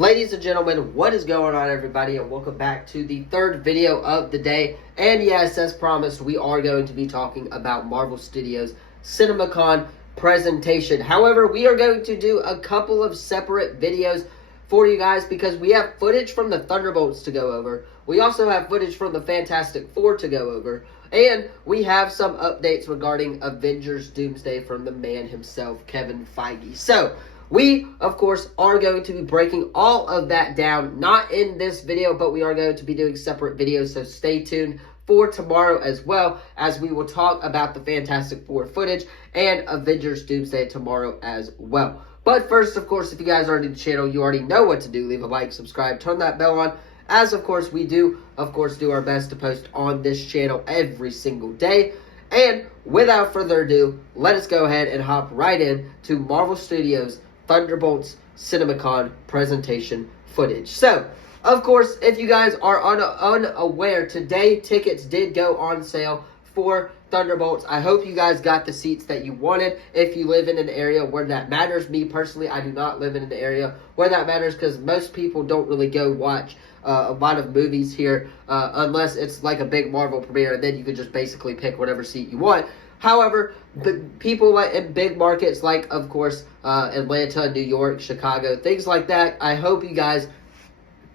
Ladies and gentlemen, what is going on, everybody, and welcome back to the third video of the day. And yes, as promised, we are going to be talking about Marvel Studios' CinemaCon presentation. However, we are going to do a couple of separate videos for you guys because we have footage from the Thunderbolts to go over. We also have footage from the Fantastic Four to go over. And we have some updates regarding Avengers Doomsday from the man himself, Kevin Feige. So, we, of course, are going to be breaking all of that down, not in this video, but we are going to be doing separate videos, so stay tuned for tomorrow as well, as we will talk about the Fantastic Four footage and Avengers Doomsday tomorrow as well. But first, of course, if you guys are new to the channel, you already know what to do. Leave a like, subscribe, turn that bell on, as, of course, we do, do our best to post on this channel every single day. And without further ado, let us go ahead and hop right in to Marvel Studios' Thunderbolts CinemaCon presentation footage. So, of course, if you guys are unaware, today tickets did go on sale for Thunderbolts. I hope you guys got the seats that you wanted. If you live in an area where that matters, me personally, I do not live in an area where that matters because most people don't really go watch a lot of movies here unless it's like a big Marvel premiere, and then you can just basically pick whatever seat you want. However, the people in big markets like, of course, Atlanta, New York, Chicago, things like that, I hope you guys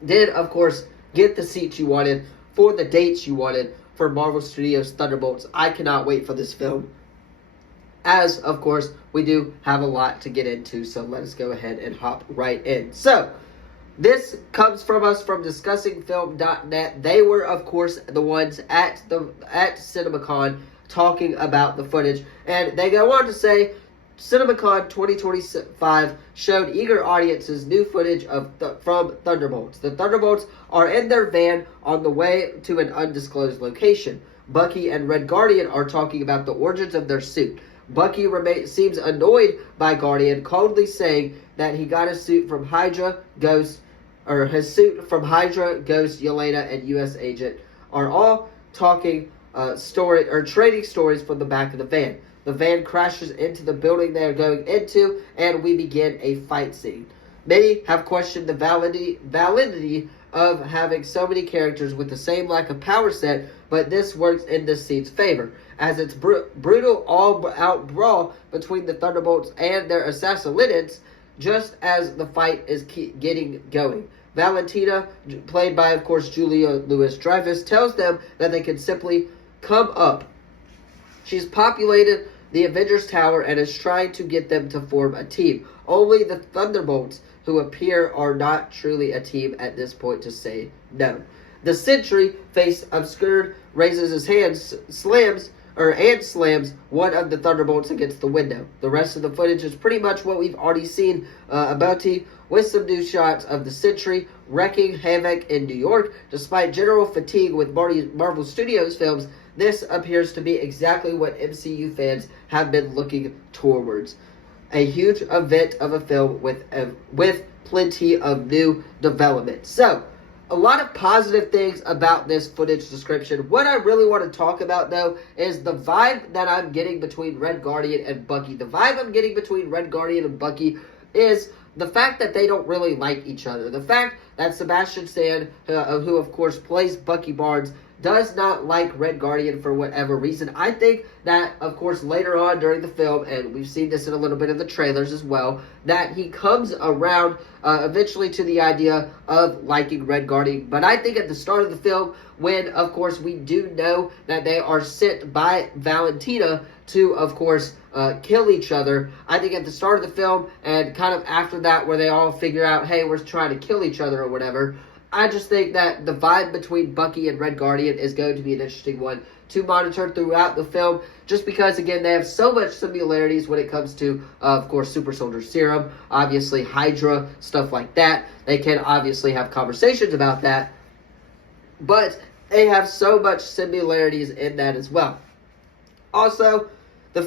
did, of course, get the seats you wanted for the dates you wanted for Marvel Studios' Thunderbolts. I cannot wait for this film, as, of course, we do have a lot to get into, so let us go ahead and hop right in. So, this comes from us from discussingfilm.net. They were, of course, the ones at CinemaCon talking about the footage, and they go on to say, CinemaCon 2025 showed eager audiences new footage from Thunderbolts. The Thunderbolts are in their van on the way to an undisclosed location. Bucky and Red Guardian are talking about the origins of their suit. Bucky seems annoyed by Guardian, coldly saying that he got his suit from Hydra, Ghost, Yelena, and U.S. Agent are all talking trading stories from the back of the van. The van crashes into the building they are going into, and we begin a fight scene. Many have questioned the validity of having so many characters with the same lack of power set, but this works in this scene's favor, as it's brutal all-out brawl between the Thunderbolts and their assassinates, just as the fight is getting going. Valentina, played by, of course, Julia Louis-Dreyfus, tells them that they can simply come up. She's populated the Avengers Tower and is trying to get them to form a team. Only the Thunderbolts, who appear are not truly a team at this point, to say no. The Sentry, face obscured, raises his hand, slams one of the Thunderbolts against the window. The rest of the footage is pretty much what we've already seen about it, with some new shots of the Sentry wreaking havoc in New York. Despite general fatigue with Marvel Studios films, this appears to be exactly what MCU fans have been looking towards. A huge event of a film with plenty of new development. So, a lot of positive things about this footage description. What I really want to talk about, though, is the vibe that I'm getting between Red Guardian and Bucky. The vibe I'm getting between Red Guardian and Bucky is the fact that they don't really like each other. The fact that Sebastian Stan, who of course plays Bucky Barnes, does not like Red Guardian for whatever reason. I think that, of course, later on during the film, and we've seen this in a little bit of the trailers as well, that he comes around eventually to the idea of liking Red Guardian. But I think at the start of the film, when, of course, we do know that they are sent by Valentina to, of course, kill each other, I think at the start of the film and kind of after that where they all figure out, hey, we're trying to kill each other or whatever, I just think that the vibe between Bucky and Red Guardian is going to be an interesting one to monitor throughout the film, just because, again, they have so much similarities when it comes to, of course, Super Soldier Serum, obviously Hydra, stuff like that. They can obviously have conversations about that, but they have so much similarities in that as well. Also, the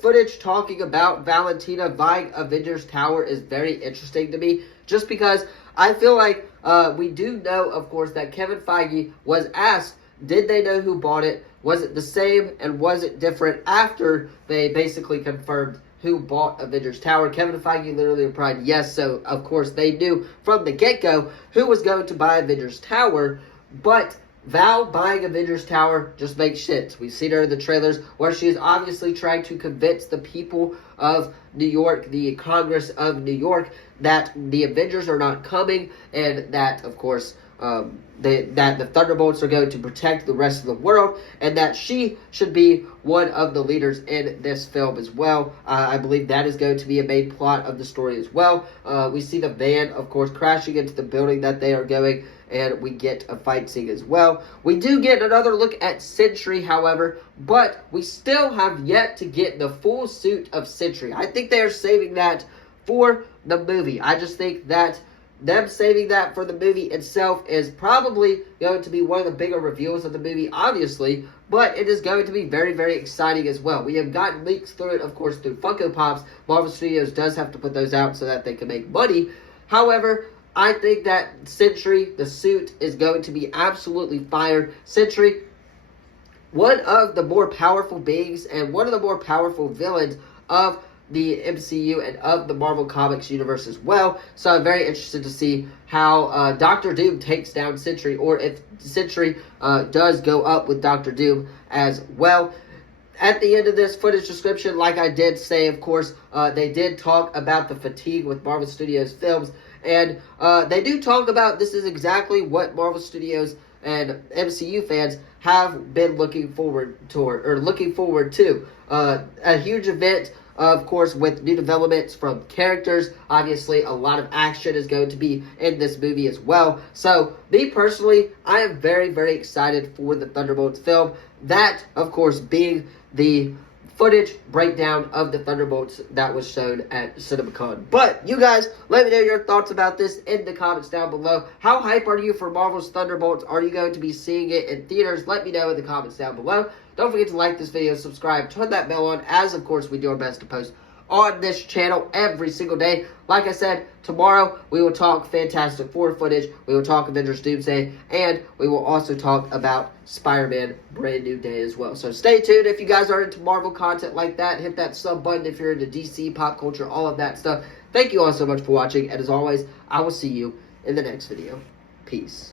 footage talking about Valentina buying Avengers Tower is very interesting to me, just because I feel like we do know, of course, that Kevin Feige was asked, did they know who bought it? Was it the same and was it different after they basically confirmed who bought Avengers Tower. Kevin Feige literally replied, yes, so of course they knew from the get-go who was going to buy Avengers Tower, but Val buying Avengers Tower just makes sense. We've seen her in the trailers where she is obviously trying to convince the people of New York, the Congress of New York, that the Avengers are not coming, and that, of course, that the Thunderbolts are going to protect the rest of the world, and that she should be one of the leaders in this film as well. I believe that is going to be a main plot of the story as well. We see the van, of course, crashing into the building that they are going, and we get a fight scene as well. We do get another look at Sentry, however, but we still have yet to get the full suit of Sentry. I think they are saving that for the movie. I just think that them saving that for the movie itself is probably going to be one of the bigger reveals of the movie, obviously, but it is going to be very, very exciting as well. We have gotten leaks through it, of course, through Funko Pops. Marvel Studios does have to put those out so that they can make money. However, I think that Sentry, the suit, is going to be absolutely fire. Sentry, one of the more powerful beings and one of the more powerful villains of the MCU and of the Marvel Comics universe as well. So I'm very interested to see how Doctor Doom takes down Sentry, or if Sentry does go up with Doctor Doom as well. At the end of this footage description, like I did say, of course, they did talk about the fatigue with Marvel Studios films, and they do talk about this is exactly what Marvel Studios and MCU fans have been looking forward to. A huge event, of course, with new developments from characters. Obviously, a lot of action is going to be in this movie as well. So, me personally, I am very, very excited for the Thunderbolts film. That, of course, being the footage breakdown of the Thunderbolts that was shown at CinemaCon. But you guys, let me know your thoughts about this in the comments down below. How hype are you for Marvel's Thunderbolts? Are you going to be seeing it in theaters? Let me know in the comments down below. Don't forget to like this video, subscribe, turn that bell on, as of course we do our best to post on this channel every single day. Like I said, tomorrow we will talk Fantastic Four footage, we will talk Avengers Doomsday, and we will also talk about Spider-Man Brand New Day as well. So stay tuned if you guys are into Marvel content like that. Hit that sub button if you're into DC, pop culture, all of that stuff. Thank you all so much for watching, and as always, I will see you in the next video. Peace.